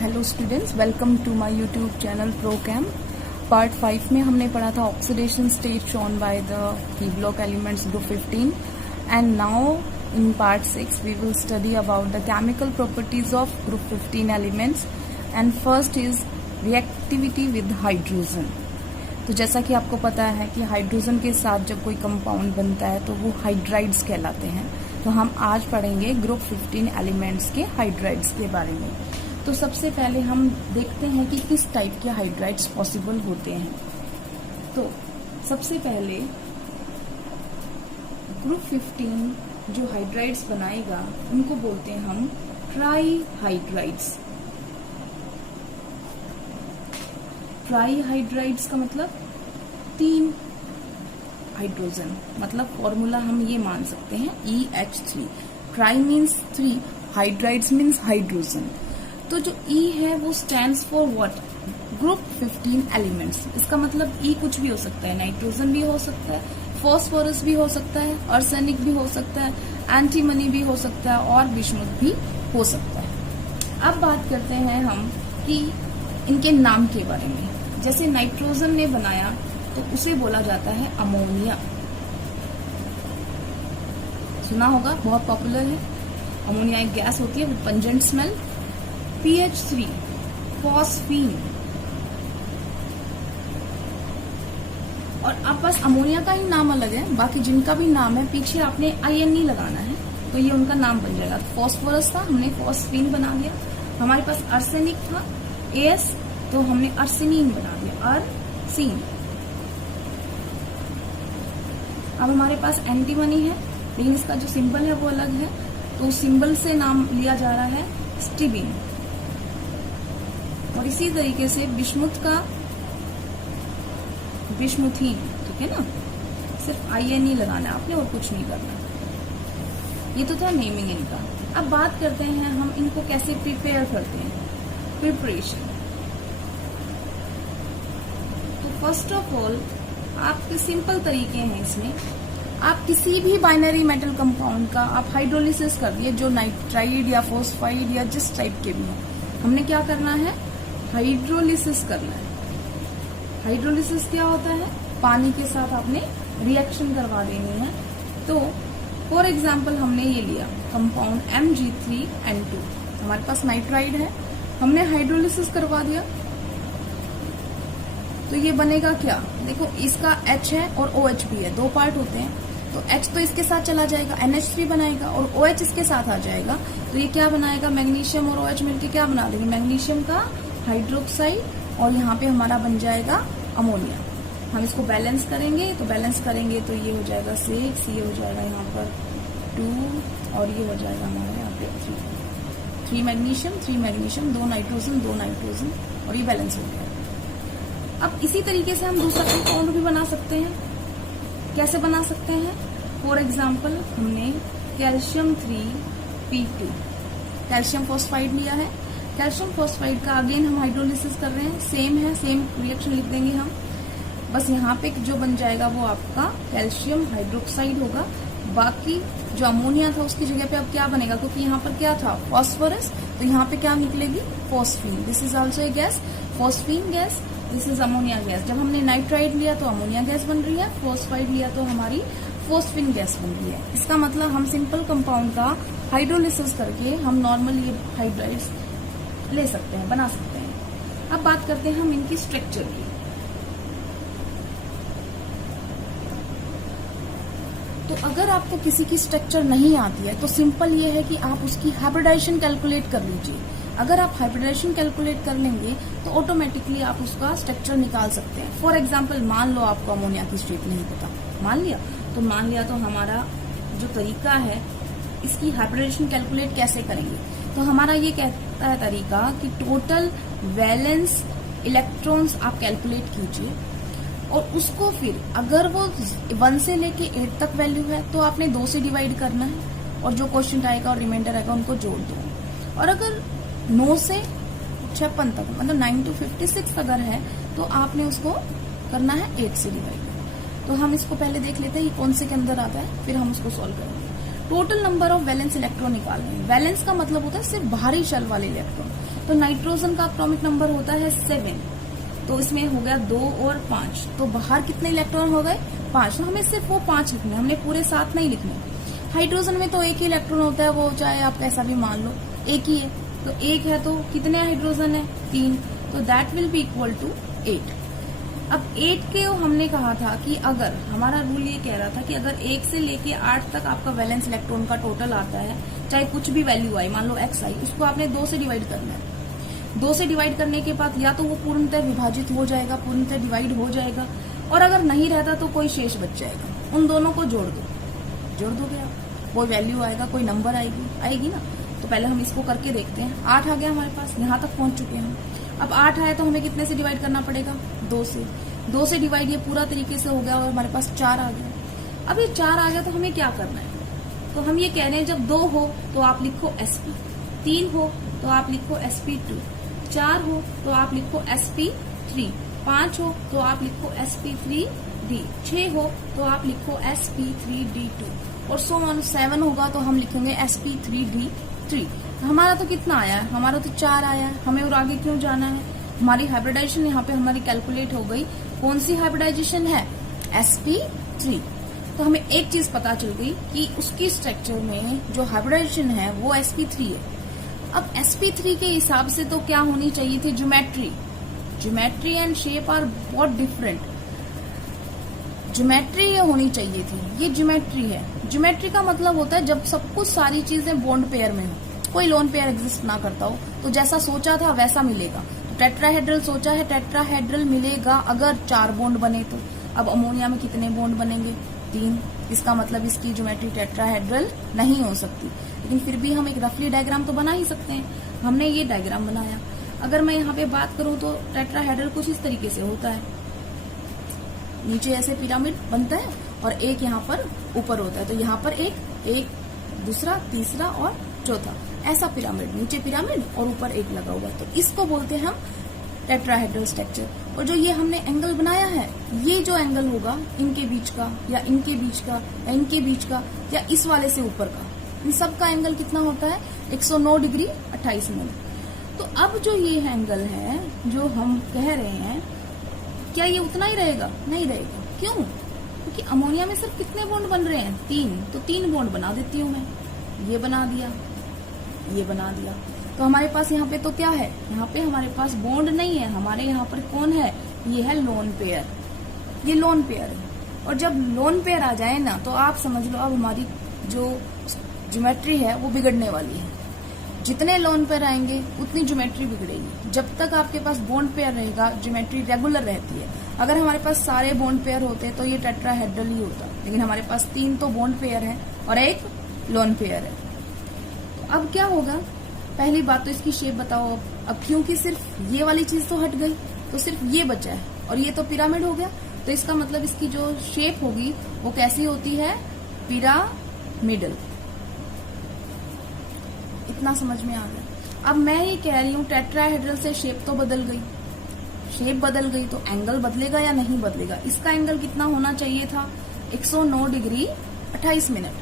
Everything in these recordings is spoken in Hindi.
Hello students, welcome to my YouTube channel प्रोकैम। पार्ट 5 में हमने पढ़ा था oxidation state shown by the p block elements group 15 and now in part 6 we will study about the chemical properties of group 15 elements and first is reactivity with hydrogen. तो जैसा कि आपको पता है कि हाइड्रोजन के साथ जब कोई कंपाउंड बनता है तो वो हाइड्राइड्स कहलाते हैं। तो हम आज पढ़ेंगे ग्रुप 15 एलिमेंट्स के हाइड्राइड्स के बारे में। तो सबसे पहले हम देखते हैं कि किस टाइप के हाइड्राइड्स पॉसिबल होते हैं। तो सबसे पहले ग्रुप 15 जो हाइड्राइड्स बनाएगा उनको बोलते हैं हम ट्राई हाइड्राइड्स। ट्राई हाइड्राइड्स का मतलब 3 हाइड्रोजन, मतलब फॉर्मूला हम ये मान सकते हैं EH3। Try means 3, hydrides means hydrogen. तो जो E है वो stands for what? Group 15 elements. इसका मतलब E कुछ भी हो सकता है, नाइट्रोजन भी हो सकता है, फॉस्फोरस भी हो सकता है, आर्सेनिक भी हो सकता है, एंटीमनी भी हो सकता है और विषमुक्त भी हो सकता है। अब बात करते हैं हम कि इनके नाम के बारे में। जैसे नाइट्रोजन ने बनाया तो उसे बोला जाता है अमोनिया। सुना होगा, बहुत पॉपुलर है। अमोनिया एक गैस होती है with pungent smell. PH3 phosphine. और अब बस अमोनिया का ही नाम अलग है, बाकी जिनका भी नाम है पीछे आपने INE लगाना है तो ये उनका नाम बन जाएगा। फॉस्फोरस था, हमने फॉस्फीन बना दिया। हमारे पास आर्सेनिक था AS, तो हमने आर्सेनीन बना दिया, आर्सीन। अब हमारे पास एंटीमनी है, लेकिन इसका जो सिंबल है वो अलग है, तो उस सिंबल से नाम लिया जा रहा है स्टीबिन। और इसी तरीके से विषमुक्त का विषमुथीन, ठीक है ना। सिर्फ INE लगाना है आपने और कुछ नहीं करना। ये तो था नेमिंग इनका। अब बात करते हैं हम इनको कैसे प्रिपेयर करते हैं। प्रिपरेशन। तो फर्स्ट ऑफ ऑल आपके सिंपल तरीके हैं इसमें। आप किसी भी बाइनरी मेटल कंपाउंड का आप हाइड्रोलिसिस कर दिए, जो नाइट्राइड या फोस्फाइड या जिस टाइप के भी हो। हमने क्या करना है? हाइड्रोलिसिस करना है। हाइड्रोलिसिस क्या होता है? पानी के साथ आपने रिएक्शन करवा देनी है। तो फॉर एग्जाम्पल हमने ये लिया कंपाउंड Mg3N2, हमारे पास नाइट्राइड है, हमने हाइड्रोलिसिस करवा दिया तो ये बनेगा क्या? देखो, इसका H है और OH भी है, 2 पार्ट होते हैं। तो H तो इसके साथ चला जाएगा, NH3 बनाएगा, और OH इसके साथ आ जाएगा। तो ये क्या बनाएगा? मैग्नीशियम और OH मिलके क्या बना देंगे? मैग्नीशियम का हाइड्रोक्साइड, और यहाँ पे हमारा बन जाएगा अमोनिया। हम इसको बैलेंस करेंगे, तो बैलेंस करेंगे तो ये हो जाएगा 6, ये हो जाएगा यहाँ पर 2, और ये हो जाएगा हमारे यहाँ पे 3 मैग्नीशियम, 3 मैग्नीशियम, 2 नाइट्रोजन, 2 नाइट्रोजन, और ये बैलेंस हो गया। अब इसी तरीके से हम दूसरा कंपाउंड भी बना सकते हैं। कैसे बना सकते हैं? फॉर एग्जाम्पल हमने कैल्शियम 3P2 कैल्शियम फॉस्फाइड लिया है। कैल्शियम फॉस्फाइड का अगेन हम हाइड्रोलिसिस कर रहे हैं, सेम है, सेम रिएक्शन लिख देंगे हम। बस यहाँ पे जो बन जाएगा वो आपका कैल्शियम हाइड्रोक्साइड होगा। बाकी जो अमोनिया था उसकी जगह पे अब क्या बनेगा? क्योंकि यहाँ पर क्या था? फॉस्फोरस, तो यहाँ पे क्या निकलेगी? Phosphine. This is also a gas, phosphine gas. This is ammonia gas. जब हमने नाइट्राइड लिया तो अमोनिया गैस बन रही है, फॉस्फाइड लिया तो हमारी फॉस्फीन गैस बन रही है। इसका मतलब हम सिंपल कंपाउंड का हाइड्रोलिसिस करके हम नॉर्मल ये हाइड्राइड्स ले सकते हैं, बना सकते हैं। अब बात करते हैं हम इनकी स्ट्रक्चर की। तो अगर आपको किसी की स्ट्रक्चर नहीं आती है तो सिंपल ये है कि आप उसकी हाइब्रिडाइजेशन कैलकुलेट कर लीजिए। अगर आप हाइब्रिडाइजेशन कैलकुलेट कर लेंगे तो ऑटोमेटिकली आप उसका स्ट्रक्चर निकाल सकते हैं। फॉर एग्जांपल मान लो आपको अमोनिया की स्टेट नहीं पता, मान लिया तो हमारा जो तरीका है इसकी हाइब्रिडाइजेशन कैलकुलेट कैसे करेंगे? तो हमारा ये कहता है तरीका कि टोटल वैलेंस इलेक्ट्रॉन्स आप कैलकुलेट कीजिए, और उसको फिर अगर वो 1 से लेके 8 तक वैल्यू है तो आपने 2 से डिवाइड करना है, और जो क्वेश्चन आएगा और रिमाइंडर आएगा उनको जोड़ दो। और अगर 9 से 56 तक, मतलब 9 to 56 अगर है तो आपने उसको करना है 8 से डिवाइड। तो हम इसको पहले देख लेते हैं कौन से के अंदर आता है, फिर हम उसको सॉल्व करेंगे। Total number of valence electron निकालने। वैलेंस का मतलब होता है सिर्फ बाहरी शेल वाले इलेक्ट्रॉन। तो नाइट्रोजन का एटॉमिक नंबर होता है 7, तो इसमें हो गया 2 और 5, तो बाहर कितने इलेक्ट्रॉन हो गए 5। तो हमें सिर्फ वो 5 लिखने, हमने पूरे 7 नहीं लिखने। हाइड्रोजन में तो एक ही इलेक्ट्रॉन होता है, वो चाहे आप कैसा भी मान लो एक ही है, तो एक है तो कितने हाइड्रोजन है 3, तो that will be equal to 8। अब 8 के हमने कहा था कि अगर हमारा रूल ये कह रहा था कि अगर 1 से लेके 8 तक आपका वैलेंस इलेक्ट्रॉन का टोटल आता है, चाहे कुछ भी वैल्यू आए, मान लो x आई, उसको आपने 2 से डिवाइड करना है। 2 से डिवाइड करने के बाद या तो वो पूर्णतः विभाजित हो जाएगा, पूर्णतः डिवाइड हो जाएगा, और अगर नहीं रहता तो कोई शेष बच जाएगा। उन दोनों को जोड़ दोगे आप, कोई वैल्यू आएगा, कोई नंबर आएगी ना। तो पहले हम इसको करके देखते हैं। 8 आ गया हमारे पास, यहाँ तक पहुंच चुके हैं। अब 8 आया तो हमें कितने से डिवाइड करना पड़ेगा 2 से। 2 से डिवाइड ये पूरा तरीके से हो गया और हमारे पास 4 आ गया। अब ये 4 आ गया तो हमें क्या करना है, तो हम ये कह रहे हैं जब 2 हो तो आप लिखो sp, 3 हो तो आप लिखो sp2, 4 हो तो आप लिखो sp3, 5 हो तो आप लिखो sp3d, 6 हो तो आप लिखो sp3d2, और सो ऑन 7 होगा तो हम लिखेंगे sp3d3। हमारा तो कितना आया है, हमारा तो 4 आया है। हमें और आगे क्यों जाना है, हमारी हाइब्रिडाइजेशन यहाँ पे हमारी कैलकुलेट हो गई। कौन सी हाइब्रिडाइजेशन है, sp3। तो हमें एक चीज पता चल गई कि उसकी स्ट्रक्चर में जो हाइब्रिडाइजेशन है वो sp3 है। अब sp3 के हिसाब से तो क्या होनी चाहिए थी, ज्योमेट्री एंड शेप आर बहुत डिफरेंट। ज्योमेट्री ये होनी चाहिए थी, ये ज्योमेट्री है। ज्योमेट्री का मतलब होता है जब सब कुछ सारी चीजें बॉन्ड पेयर में हो, कोई लोन पेयर एग्जिस्ट ना करता हो, तो जैसा सोचा था वैसा मिलेगा। टेट्राहेड्रल सोचा है, टेट्राहेड्रल मिलेगा अगर 4 बॉन्ड बने तो। अब अमोनिया में कितने बॉन्ड बनेंगे, 3। इसका मतलब इसकी ज्योमेट्री टेट्राहेड्रल नहीं हो सकती, लेकिन फिर भी हम एक रफली डायग्राम तो बना ही सकते हैं। हमने ये डायग्राम बनाया। अगर मैं यहाँ पे बात करूँ तो टेट्राहेड्रल कुछ इस तरीके से होता है, नीचे ऐसे पिरामिड बनता है और एक यहाँ पर ऊपर होता है, तो यहाँ पर एक दूसरा, तीसरा और चौथा, ऐसा पिरामिड, नीचे पिरामिड और ऊपर एक लगा हुआ है, तो इसको बोलते हैं हम टेट्राहेड्रल स्ट्रक्चर। और जो ये हमने एंगल बनाया है, ये जो एंगल होगा इनके बीच का या इनके बीच का या इनके बीच का या इस वाले से ऊपर का, इन सब का एंगल कितना होता है 109 डिग्री 28 मिनट। तो अब जो ये एंगल है जो हम कह रहे हैं, क्या ये उतना ही रहेगा, नहीं रहेगा। क्यों, क्योंकि अमोनिया में सिर्फ कितने बॉन्ड बन रहे हैं 3, तो 3 बॉन्ड बना देती हूँ मैं, ये बना दिया, ये बना दिया। तो हमारे पास यहाँ पे तो क्या है, यहाँ पे हमारे पास बॉन्ड नहीं है, हमारे यहाँ पर कौन है, ये है लोन पेयर, ये लोन पेयर है। और जब लोन पेयर आ जाए ना तो आप समझ लो अब हमारी जो ज्योमेट्री है वो बिगड़ने वाली है। जितने लोन पेयर आएंगे उतनी ज्योमेट्री बिगड़ेगी। जब तक आपके पास बॉन्ड पेयर रहेगा ज्योमेट्री रेगुलर रहती है। अगर हमारे पास सारे बॉन्ड पेयर होते तो ये टेट्राहेड्रल ही होता, लेकिन हमारे पास 3 तो बॉन्ड पेयर है और एक लोन पेयर है। तो अब क्या होगा, पहली बात तो इसकी शेप बताओ। अब क्योंकि सिर्फ ये वाली चीज तो हट गई, तो सिर्फ ये बचा है और ये तो पिरामिड हो गया, तो इसका मतलब इसकी जो शेप होगी वो कैसी होती है, पिरामिडल। इतना समझ में आ गया। अब मैं ये कह रही हूँ टेट्राहेड्रल से शेप तो बदल गई, शेप बदल गई तो एंगल बदलेगा या नहीं बदलेगा। इसका एंगल कितना होना चाहिए था 109 डिग्री 28 मिनट,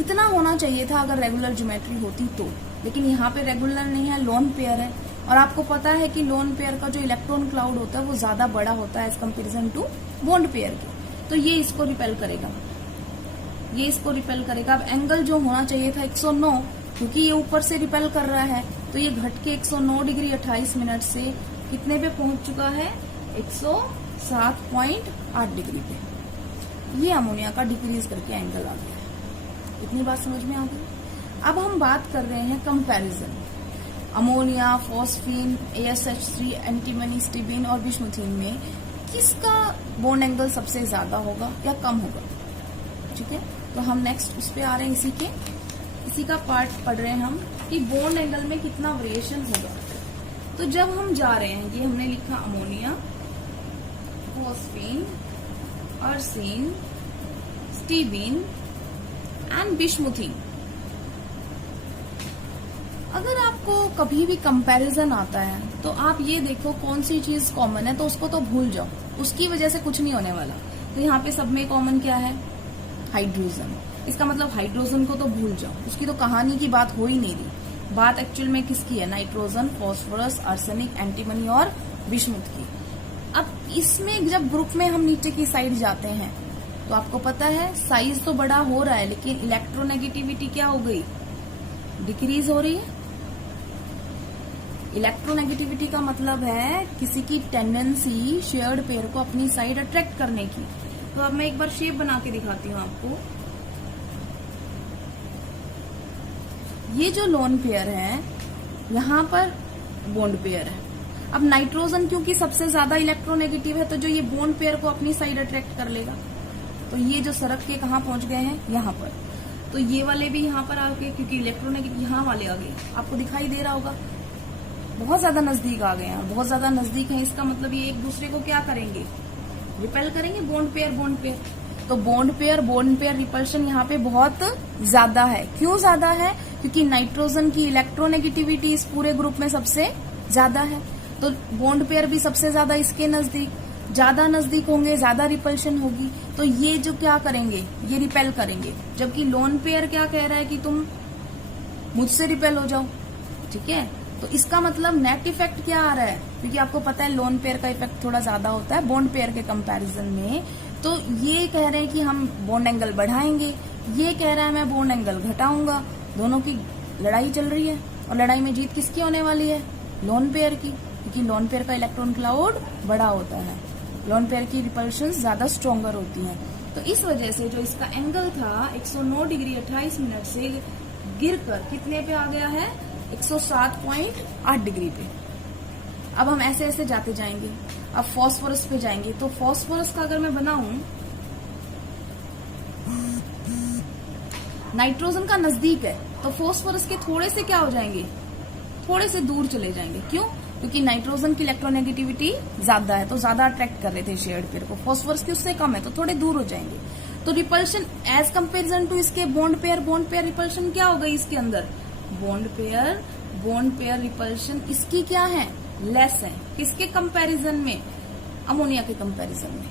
इतना होना चाहिए था अगर रेगुलर ज्योमेट्री होती तो। लेकिन यहाँ पे रेगुलर नहीं है, लोन पेयर है, और आपको पता है कि लोन पेयर का जो इलेक्ट्रॉन क्लाउड होता है वो ज्यादा बड़ा होता है as comparison to bond pair के, तो ये इसको रिपेल करेगा, ये इसको रिपेल करेगा। अब एंगल जो होना चाहिए था 109, क्योंकि ये ऊपर से रिपेल कर रहा है तो ये घट के 109 डिग्री 28 मिनट से कितने पे पहुंच चुका है 107.8 डिग्री पे। ये अमोनिया का डिक्रीज करके एंगल आ गया है। इतनी बात समझ में आ गई। अब हम बात कर रहे हैं comparison, ammonia, phosphine, ASH3, antimony, stibine और बिस्मुथिन में किसका बॉन्ड एंगल सबसे ज्यादा होगा या कम होगा। ठीक है, तो हम नेक्स्ट उस पे आ रहे हैं, इसी का पार्ट पढ़ रहे हैं हम कि बॉन्ड एंगल में कितना वेरिएशन होगा। तो जब हम जा रहे हैं, ये हमने लिखा अमोनिया, फॉस्फीन, अर्सिन, स्टिबिन एंड बिस्मुथिन। अगर आपको कभी भी कंपैरिजन आता है तो आप ये देखो कौन सी चीज कॉमन है, तो उसको तो भूल जाओ, उसकी वजह से कुछ नहीं होने वाला। तो यहाँ पे सब में कॉमन क्या है, हाइड्रोजन। इसका मतलब हाइड्रोजन को तो भूल जाओ, उसकी तो कहानी की बात हो ही नहीं रही। बात एक्चुअल में किसकी है, नाइट्रोजन, फास्फोरस, आर्सेनिक, एंटीमनी और विषमुक्त की। अब इसमें जब ग्रुप में हम नीचे की साइड जाते हैं तो आपको पता है साइज तो बड़ा हो रहा है, लेकिन इलेक्ट्रोनेगेटिविटी क्या हो गई, डिक्रीज हो रही है। इलेक्ट्रोनेगेटिविटी का मतलब है किसी की टेंडेंसी शेयर्ड पेयर को अपनी साइड अट्रैक्ट करने की। तो अब मैं एक बार शेप बना के दिखाती हूँ आपको। ये जो लोन पेयर है, यहाँ पर बॉन्ड पेयर है। अब नाइट्रोजन क्योंकि सबसे ज्यादा इलेक्ट्रोनेगेटिव है, तो जो ये बॉन्ड पेयर को अपनी साइड अट्रैक्ट कर लेगा। तो ये जो सरक के कहाँ पहुंच गए हैं, यहाँ पर। तो ये वाले भी यहाँ पर आके, क्योंकि इलेक्ट्रोनेगेटिव यहाँ वाले आ गए, आपको दिखाई दे रहा होगा, बहुत ज्यादा नजदीक आ गए हैं, बहुत ज्यादा नजदीक है। इसका मतलब ये एक दूसरे को क्या करेंगे, रिपेल करेंगे, बॉन्ड पेयर बॉन्ड पेयर। तो बॉन्ड पेयर रिपल्शन यहाँ पे बहुत ज्यादा है। क्यों ज्यादा है, क्योंकि नाइट्रोजन की इलेक्ट्रोनेगेटिविटी इस पूरे ग्रुप में सबसे ज्यादा है। तो बॉन्ड पेयर भी सबसे ज्यादा इसके ज्यादा नजदीक होंगे, ज्यादा रिपल्शन होगी। तो ये जो क्या करेंगे, ये रिपेल करेंगे। जबकि लोन पेयर क्या कह रहा है कि तुम मुझसे रिपेल हो जाओ, ठीक है। तो इसका मतलब नेट इफेक्ट क्या आ रहा है, क्योंकि आपको पता है लोन पेयर का इफेक्ट थोड़ा ज्यादा होता है बॉन्ड पेयर के कंपैरिजन में। तो ये कह रहे हैं कि हम बॉन्ड एंगल बढ़ाएंगे, ये कह रहा है मैं बॉन्ड एंगल घटाऊंगा। दोनों की लड़ाई चल रही है, और लड़ाई में जीत किसकी होने वाली है, लोन पेयर की, क्योंकि लोन पेयर का इलेक्ट्रॉन क्लाउड बड़ा होता है, लोन पेयर की रिपल्शन ज्यादा स्ट्रॉन्गर होती है। तो इस वजह से जो इसका एंगल था 109 डिग्री 28 मिनट से गिरकर कितने पे आ गया है, 107.8 डिग्री पे। अब हम ऐसे ऐसे जाते जाएंगे। अब फास्फोरस पे जाएंगे। तो फास्फोरस का अगर मैं बनाऊं, नाइट्रोजन का नजदीक है, तो फास्फोरस के थोड़े से क्या हो जाएंगे, थोड़े से दूर चले जाएंगे। क्यों, क्योंकि नाइट्रोजन की इलेक्ट्रोनेगेटिविटी ज्यादा है, तो ज्यादा अट्रैक्ट कर रहे थे शेयर्ड पेयर को। फास्फोरस की उससे कम है, तो थोड़े दूर हो जाएंगे। तो रिपल्शन एज कंपेरिजन टू इसके बॉन्ड पेयर रिपल्शन क्या हो गई इसके अंदर, बॉन्ड पेयर रिपल्शन इसकी क्या है, लेस है। किसके कंपैरिजन में, अमोनिया के कंपैरिजन में।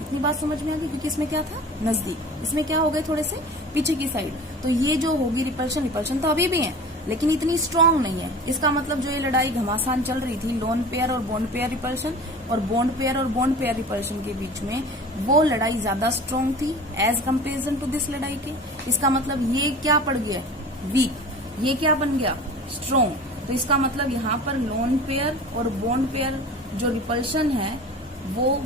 इतनी बात समझ में आ गई, क्योंकि इसमें क्या था, नजदीक, इसमें क्या हो गए थोड़े से पीछे की साइड। तो ये जो होगी रिपल्शन तो अभी भी है, लेकिन इतनी स्ट्रांग नहीं है। इसका मतलब जो ये लड़ाई घमासान चल रही थी लोन पेयर और बॉन्ड पेयर रिपल्शन, और बॉन्ड पेयर रिपल्शन के बीच में, वो लड़ाई ज्यादा स्ट्रांग थी एज कंपेरिजन टू दिस लड़ाई के। इसका मतलब ये क्या पड़ गया, वीक, ये क्या बन गया, स्ट्रॉन्ग। तो इसका मतलब यहाँ पर लोन पेयर और बॉन्ड पेयर जो रिपल्शन है वो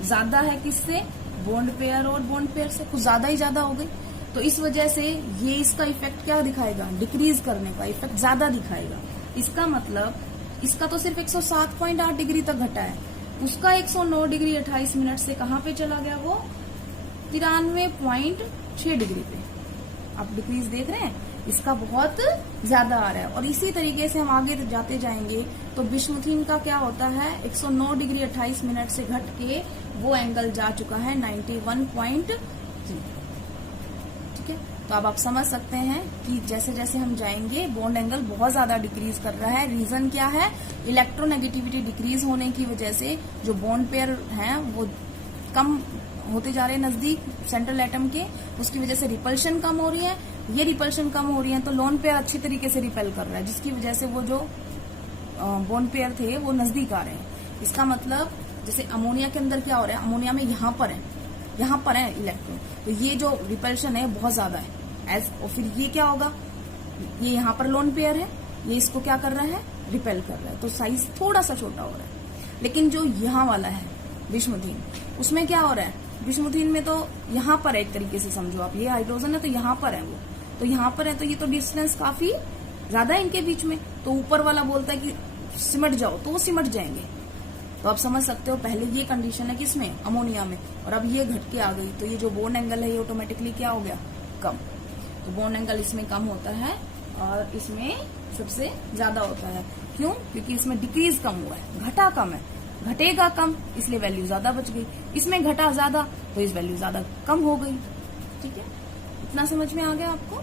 ज्यादा है किससे, बॉन्ड पेयर और बॉन्ड पेयर से, कुछ ज्यादा ही ज्यादा हो गई। तो इस वजह से ये इसका इफेक्ट क्या दिखाएगा, डिक्रीज करने का इफेक्ट ज्यादा दिखाएगा। इसका मतलब इसका तो सिर्फ 107.8 डिग्री तक घटा है, उसका 109 डिग्री 28 मिनट से कहाँ पे चला गया, वो 93.6 डिग्री पे। आप डिक्रीज देख रहे हैं, इसका बहुत ज्यादा आ रहा है। और इसी तरीके से हम आगे जाते जाएंगे तो बिस्मुथीन का क्या होता है, 109 डिग्री 28 मिनट से घट के वो एंगल जा चुका है 91.3। ठीक है, तो अब आप समझ सकते हैं कि जैसे जैसे हम जाएंगे बॉन्ड एंगल बहुत ज्यादा डिक्रीज कर रहा है। रीजन क्या है, इलेक्ट्रोनेगेटिविटी डिक्रीज होने की वजह से जो बॉन्ड पेयर हैं वो कम होते जा रहे हैं नजदीक सेंट्रल एटम के, उसकी वजह से रिपल्शन कम हो रही है। ये रिपल्शन कम हो रही है तो लोन पेयर अच्छी तरीके से रिपेल कर रहा है, जिसकी वजह से वो जो बॉन्ड पेयर थे वो नजदीक आ रहे हैं। इसका मतलब जैसे अमोनिया के अंदर क्या हो रहा है, अमोनिया में यहाँ पर है इलेक्ट्रॉन, तो ये जो रिपल्शन है बहुत ज्यादा है और फिर ये क्या होगा, ये यहाँ पर लोन पेयर है, ये इसको क्या कर रहा है, रिपेल कर रहा है, तो साइज थोड़ा सा छोटा हो रहा है। लेकिन जो यहाँ वाला है बिस्मुथीन, उसमें क्या हो रहा है, बिस्मुथीन में तो यहाँ पर है, एक तरीके से समझो आप, ये हाइड्रोजन है तो यहाँ पर है वो, तो यहाँ पर है, तो ये तो डिस्टेंस काफी ज्यादा है इनके बीच में। तो ऊपर वाला बोलता है कि सिमट जाओ, तो वो सिमट जाएंगे। तो आप समझ सकते हो पहले ये कंडीशन है किसमें, अमोनिया में, और अब ये घट के आ गई, तो ये जो बॉन्ड एंगल है ये ऑटोमेटिकली क्या हो गया, कम। तो बॉन्ड एंगल इसमें कम होता है और इसमें सबसे ज्यादा होता है। क्यों, क्योंकि इसमें डिक्रीज कम हुआ है, घटा कम है, घटेगा कम, इसलिए वैल्यू ज्यादा बच गई। इसमें घटा ज्यादा तो इस वैल्यू ज्यादा कम हो गई। ठीक है, इतना समझ में आ गया आपको।